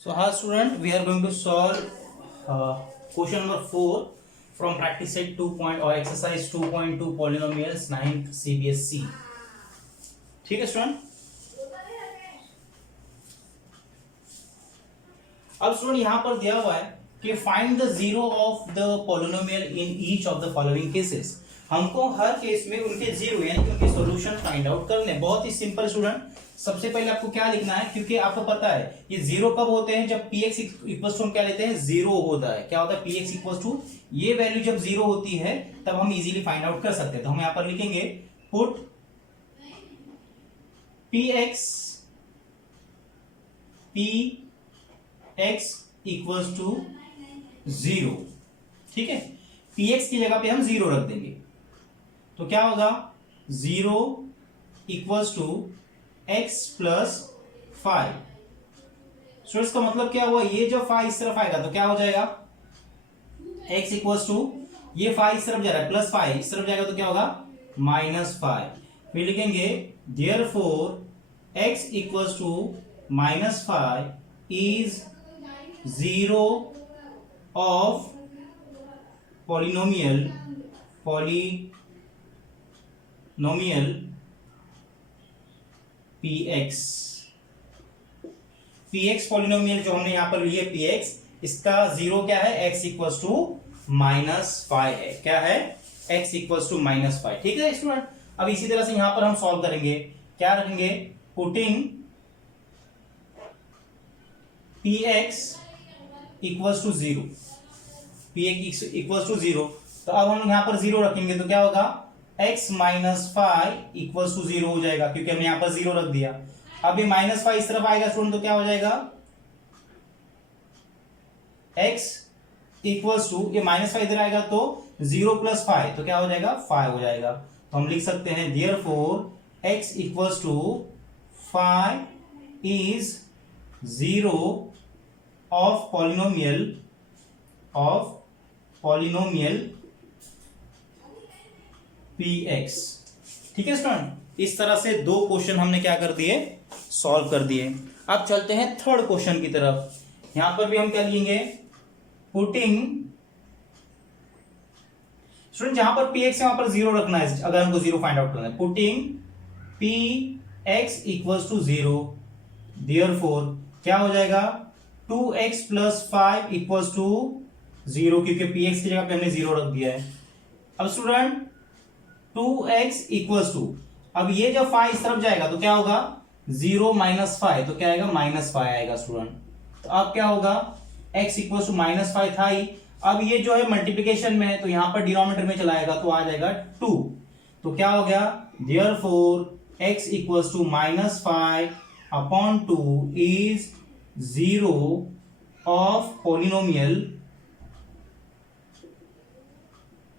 So, hi student, we are going to solve question number 4 from practice set 2. Or exercise 2.2 polynomials 9th CBSE. ठीक है student. अब student यहां पर दिया हुआ है कि find the zero of the polynomial in each of the following cases. हमको हर केस में उनके जीरो यानी कि उनके सॉल्यूशन फाइंड आउट करने। बहुत ही सिंपल स्टूडेंट। सबसे पहले आपको क्या लिखना है, क्योंकि आपको पता है ये जीरो कब होते हैं, जब px इक्वल टू हम क्या लेते हैं, जीरो होता है। क्या होता है, px इक्वल टू ये वैल्यू जब जीरो होती है तब हम इजीली फाइंड आउट कर सकते हैं। तो हम यहां पर लिखेंगे put px equals to zero. ठीक है, px की जगह पे हम जीरो रख देंगे तो क्या होगा, zero equals to x plus 5। So इसका मतलब क्या हुआ, ये जब 5 इस तरफ आएगा तो क्या हो जाएगा, x इक्वल्स टू ये 5 इस तरफ जा रहा है प्लस 5 इस तरफ जाएगा तो क्या होगा -5। फिर लिखेंगे therefore x equals to -5 is zero of polynomial px polynomial जो हमने यहां पर लिए px, इसका जीरो क्या है, x इक्वल्स टू -5 है। क्या है, x इक्वल्स टू -5। ठीक है स्टूडेंट। अब इसी तरह से यहां पर हम सॉल्व करेंगे। क्या रखेंगे, putting px equals to zero, px equals to zero. तो अब हम यहां पर जीरो रखेंगे तो क्या होगा, x -5 इक्वल्स टू जीरो हो जाएगा, क्योंकि हमने यहां पर जीरो रख दिया। अब ये -5 इस तरफ आएगा स्टूडेंट तो क्या हो जाएगा, x इक्वल्स टू ये -5 इधर आएगा तो 0 + 5 तो क्या हो जाएगा, 5 हो जाएगा। तो हम लिख सकते हैं therefore x equals to 5 is zero of polynomial px। ठीक है स्टूडेंट। इस तरह से दो क्वेश्चन हमने क्या कर दिए, सॉल्व कर दिए। अब चलते हैं थर्ड क्वेश्चन की तरफ। यहां पर भी हम क्या लिखेंगे, पुटिंग स्टूडेंट जहां पर px है वहां पर जीरो रखना है अगर हमको जीरो फाइंड आउट करना है। Putting px equals to zero, therefore क्या हो जाएगा, 2x + 5 इक्वल्स टू जीरो, क्योंकि px की जगह पे हमने जीरो रख दिया है। अब स्टूडेंट 2x इक्वल्स टू, अब ये जब 5 इस तरफ जाएगा तो क्या होगा, 0 - 5 तो क्या आएगा, -5 आएगा स्टूडेंट। तो अब क्या होगा, x इक्वल्स टू -5 था ही। अब ये जो है मल्टीप्लिकेशन में है तो यहां पर डिनोमिनेटर में चला आएगा तो आ जाएगा 2। तो क्या हो गया, therefore x equals to -5/2 is zero of polynomial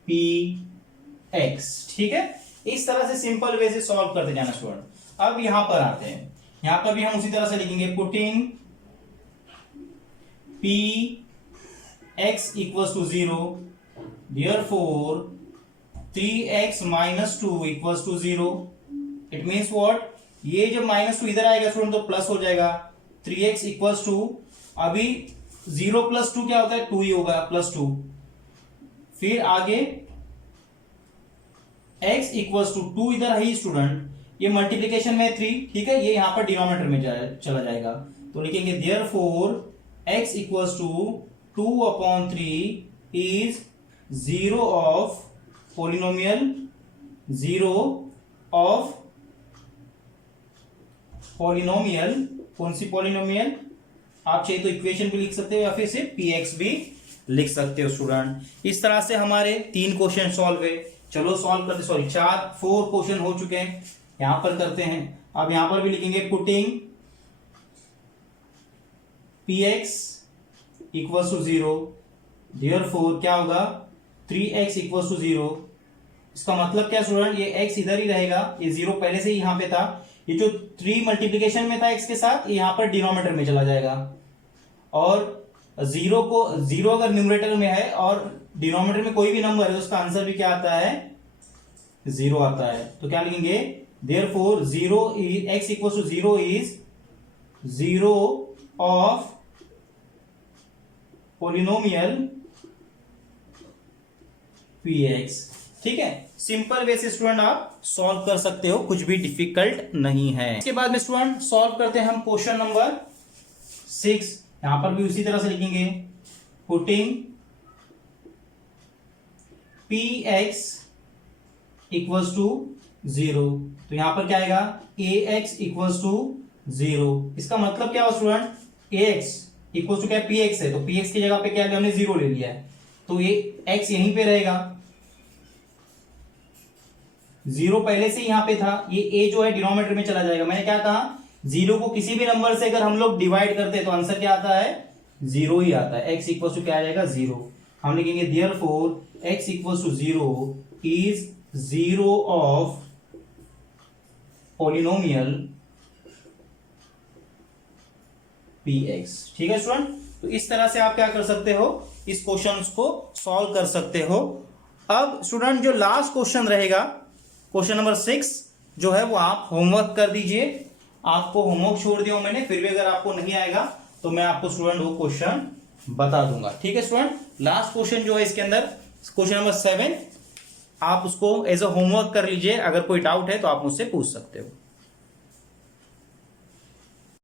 px। ठीक है, इस तरह से सिंपल वे से सॉल्व करते जाना स्टूडेंट। अब यहां पर आते हैं, यहां पर भी हम उसी तरह से लिखेंगे, putting px equals to zero, therefore 3x - 2 equals to zero. It means what, ये जब -2 इधर आएगा स्टूडेंट तो प्लस हो जाएगा। 3x इक्वल्स टू, अभी 0 + 2 क्या होता है, 2 ही होगा, +2। फिर आगे x इक्वल्स टू 2 इधर है स्टूडेंट, ये मल्टीप्लिकेशन में 3। ठीक है, ये यहां पर डिनोमिनेटर में चला जाएगा तो लिखेंगे therefore x equals to 2/3 is zero of polynomial कौन सी पॉलिनोमियल, आप चाहिए तो इक्वेशन भी लिख सकते हो या फिर सिर्फ px भी लिख सकते हो स्टूडेंट। इस तरह से हमारे 3 क्वेश्चन सॉल्व है। चलो सॉल्व करते, सॉरी 4 क्वेश्चन हो चुके हैं, यहां पर करते हैं। अब यहां पर भी लिखेंगे putting px equals to zero, therefore क्या होगा, 3x इक्वल्स टू जीरो। इसका मतलब क्या स्टूडेंट, ये x इधर ही रहेगा, ये जीरो पहले से ही यहां पे था। ये जो 3 मल्टीप्लिकेशन में था x के साथ, ये यहां पर डिनोमिनेटर में चला जाएगा। और जीरो अगर न्यूमरेटर में है और डिनोमिनेटर में कोई भी नंबर है तो उसका आंसर भी क्या आता है, जीरो आता है। तो क्या लिखेंगे, therefore x equals to zero is zero of polynomial px। ठीक है, सिंपल वे से स्टूडेंट आप सॉल्व कर सकते हो, कुछ भी डिफिकल्ट नहीं है। इसके बाद में स्टूडेंट सॉल्व करते हैं हम क्वेश्चन नंबर 6। यहां पर भी उसी तरह से लिखेंगे, पुटिंग px इक्वल्स टू 0। तो यहां पर क्या आएगा, ax इक्वल्स टू 0। इसका मतलब क्या हो स्टूडेंट, ax इक्वल्स टू क्या, px है, तो px की जगह पे क्या लिया हमने, 0 ले लिया है, तो ये x यहीं पे रहेगा, 0 पहले से यहां पे था, ये a जो है डिनोमिनेटर में चला जाएगा। मैंने क्या कहा, 0 को किसी भी नंबर से अगर हम लोग डिवाइड करते हैं तो आंसर क्या आता है, 0 ही आता है। x इक्वल्स टू क्या आ जाएगा, 0। हम लिखेंगे therefore x equals to 0 is 0 of polynomial px। ठीक है स्टूडेंट, तो इस तरह से आप क्या कर सकते हो, इस क्वेश्चन को सॉल्व कर सकते हो। अब स्टूडेंट जो लास्ट क्वेश्चन रहेगा, क्वेश्चन नंबर 6 जो है वो आप होमवर्क कर दीजिए। आपको होमवर्क छोड़ दिया हूं मैंने, फिर भी अगर आपको नहीं आएगा तो मैं आपको स्टूडेंट वो क्वेश्चन बता दूंगा। ठीक है स्टूडेंट, लास्ट क्वेश्चन जो है इसके अंदर, क्वेश्चन नंबर 7, आप उसको एज अ होमवर्क कर लीजिए। अगर कोई डाउट है तो आप मुझसे पूछ सकते हो।